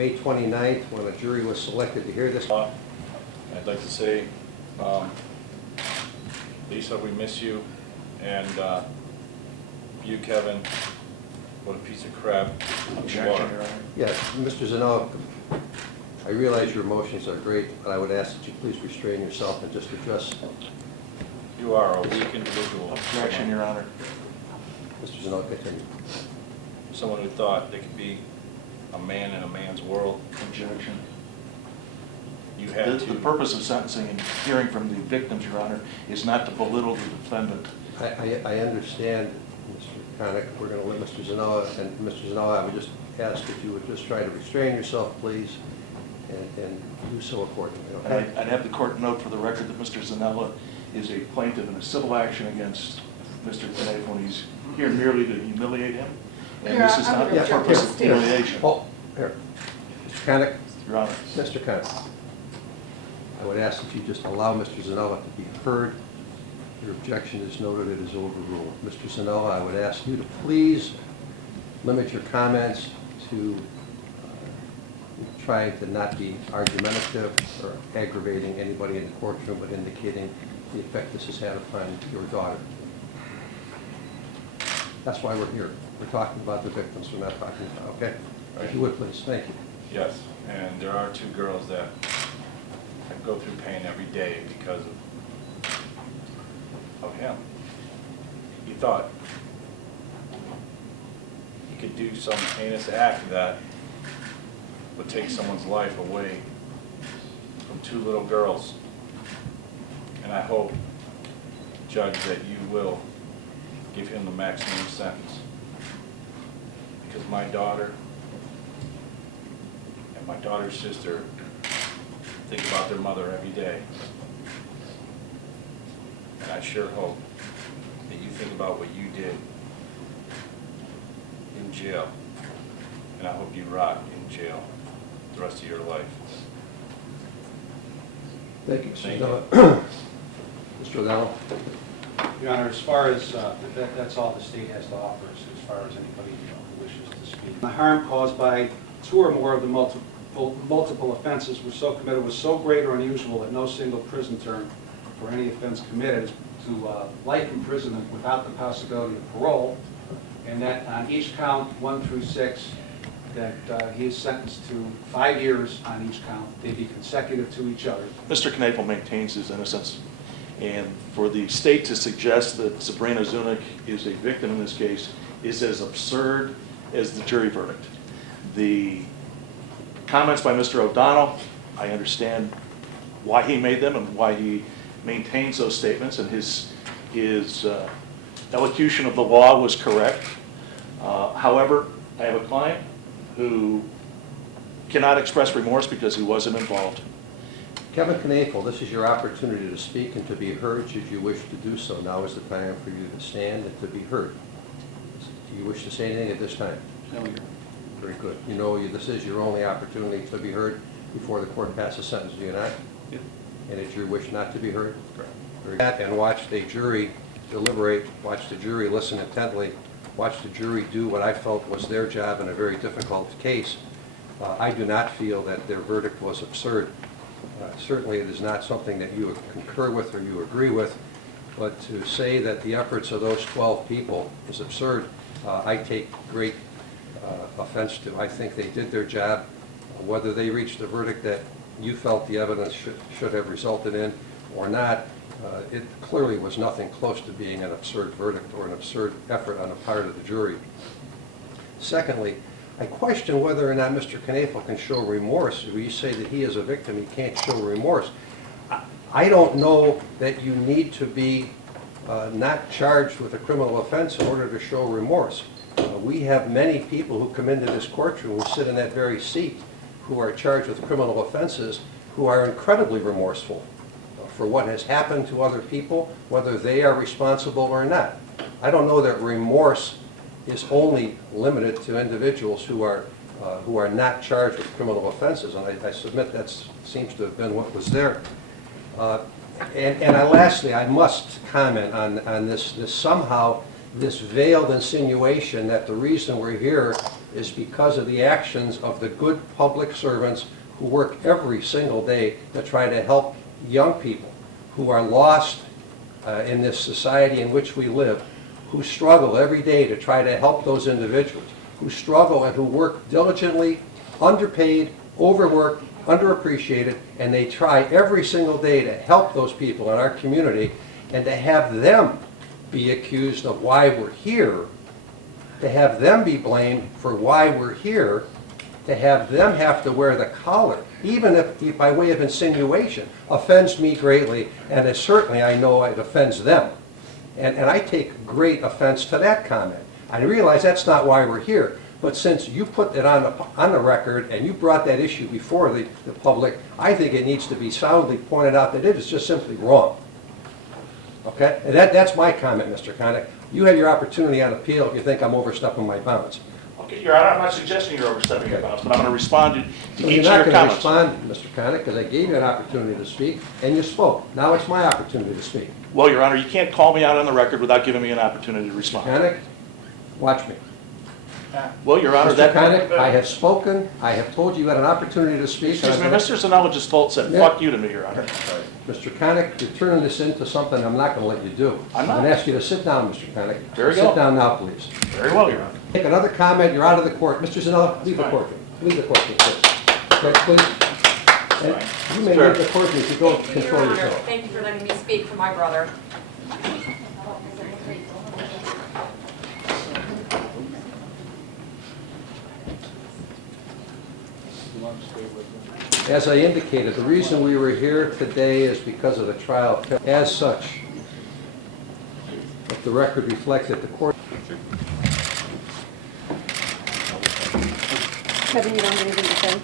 May 29th, when a jury was selected to hear this. I'd like to say, Lisa, we miss you, and you, Kevin, what a piece of crap. Objection, Your Honor. Yes, Mr. Zanoa, I realize your emotions are great, but I would ask that you please restrain yourself and just address. You are a weak individual. Objection, Your Honor. Mr. Zanoa, continue. Someone who thought they could be a man in a man's world. Objection. You had The to. purpose of sentencing and hearing from the victims, Your Honor, is not to belittle the defendant. I understand, Mr. Connick. We're going to let Mr. Zanoa, and Mr. Zanoa, I would just ask that you would just try to restrain yourself, please, and do so accordingly, okay? I'd have the court note for the record that Mr. Zanella is a plaintiff in a civil action against Mr. Knoefel, and he's here merely to humiliate him. And this is not the purpose of humiliation. Oh, here. Mr. Connick. Your Honor. Mr. Connick. I would ask that you just allow Mr. Zanella to be heard. Your objection is noted, it is overruled. Mr. Zanella, I would ask you to please limit your comments to trying to not be argumentative or aggravating anybody in the courtroom, but indicating the effect this has had upon your daughter. That's why we're here. We're talking about the victims, we're not talking about, okay? All right, if you would, please. Thank you. Yes, and there are two girls that go through pain every day because of him. He thought he could do some heinous act that would take someone's life away from two little girls. And I hope, Judge, that you will give him the maximum sentence. Because my daughter and my daughter's sister think about their mother every day. And I sure hope that you think about what you did in jail. And I hope you rot in jail the rest of your life. Thank you, Thank Mr. Zanella. Mr. O'Donnell. Your Honor, as far as, that's all the state has to offer us, as far as anybody who wishes to speak. The harm caused by two or more of the multiple offenses was so great or unusual that no single prison term for any offense committed to life imprisonment without the possibility of parole, and that on each count, 1 through 6, that he is sentenced to 5 years on each count. They be consecutive to each other. Mr. Knoefel maintains his innocence, and for the state to suggest that Sabrina Zunick is a victim in this case is as absurd as the jury verdict. The comments by Mr. O'Donnell, I understand why he made them and why he maintains those statements, and his elocution of the law was correct. However, I have a client who cannot express remorse because he wasn't involved. Kevin Knoefel, this is your opportunity to speak and to be heard should you wish to do so. Now is the time for you to stand and to be heard. Do you wish to say anything at this time? No, Your Very good. You know this is your only opportunity to be heard before the court passes sentence, do you not? Yep. And it's your wish not to be heard? Correct. Very good. And watch the jury deliberate, watch the jury listen intently, watch the jury do what I felt was their job in a very difficult case. I do not feel that their verdict was absurd. Certainly it is not something that you concur with or you agree with, but to say that the efforts of those 12 people is absurd, I take great offense to. I think they did their job. Whether they reached the verdict that you felt the evidence should have resulted in or not, it clearly was nothing close to being an absurd verdict or an absurd effort on the part of the jury. Secondly, I question whether or not Mr. Knoefel can show remorse. When you say that he is a victim, he can't show remorse. I don't know that you need to be not charged with a criminal offense in order to show remorse. We have many people who come into this courtroom, who sit in that very seat, who are charged with criminal offenses, who are incredibly remorseful for what has happened to other people, whether they are responsible or not. I don't know that remorse is only limited to individuals who are not charged with criminal offenses, and I submit that seems to have been what was there. Lastly, I must comment on this somehow this veiled insinuation that the reason we're here is because of the actions of the good public servants who work every single day to try to help young people who are lost in this society in which we live, who struggle every day to try to help those individuals, who struggle and who work diligently, underpaid, overworked, underappreciated, and they try every single day to help those people in our community, and to have them be accused of why we're here, to have them be blamed for why we're here, to have them have to wear the collar, even if by way of insinuation, offends me greatly, and it certainly, I know it offends them. And I take great offense to that comment. I realize that's not why we're here, but since you put it on the record and you brought that issue before the public, I think it needs to be soundly pointed out that it is just simply wrong. Okay? And that's my comment, Mr. Connick. You have your opportunity on appeal if you think I'm overstepping my bounds. Okay, Your Honor, I'm not suggesting you're overstepping your bounds, but I'm going to respond to So each you're of not your going to comments. respond, Mr. Connick, because I gave you an opportunity to speak, and you spoke. Now it's my opportunity to speak. Well, Your Honor, you can't call me out on the record without giving me an opportunity to respond. Connick, watch me. Well, Your Honor, Mr. that... Connick, I have spoken. I have told you you had an opportunity to speak. Excuse me, and I'm Mr. Zanella just said, Yeah. fuck you to me, Your Honor. Mr. Connick, you're turning this into something I'm not going to let you do. I'm not. going to ask you to sit down, Mr. Connick. Very Sit well. down now, please. Very well, Your Honor. Take another comment, you're out of the court. Mr. Zanella, leave the fine. courtroom. Leave the courtroom, please. Okay, please. And you may Sure. leave the courtroom if you don't Thank you, Your control Honor. yourself. Thank you for letting me speak for my brother. As I indicated, the reason we were here today is because of the trial. As such, if the record reflects that the court... Kevin, you don't have anything to say?